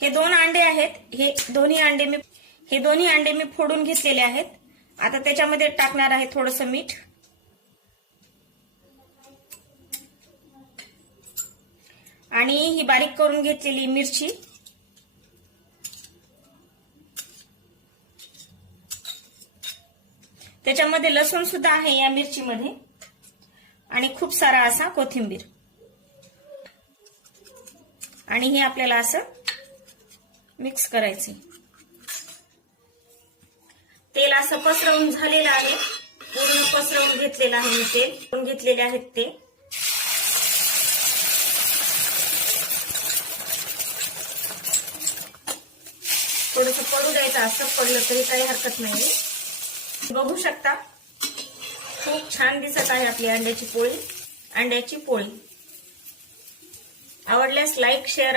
हे 2 अंडे आहेत. हे दोन्ही अंडे मी फोडून घेतलेले आहेत. आता त्याच्यामध्ये टाकणार आहे थोडंसं मीठ आणि ही बारीक करून घेतलेली मिरची, त्याच्यामध्ये लसूण सुद्धा आहे या मिरचीमध्ये आणि खूप सारा असा कोथिंबीर. आणि हे आपल्याला असं मिक्स करायचे. तेल असं पसरवून झालेलं आहे, पूर्ण पसरवून घेतलेलं आहे मी तेल घेतलेले आहेत ते. थोडंसं पडू द्यायचं, असं पडलं तरी काही हरकत नाही. बघू शकता खूप छान दिसत आहे आपली अंड्याची पोळी. आवडल्यास लाईक शेअर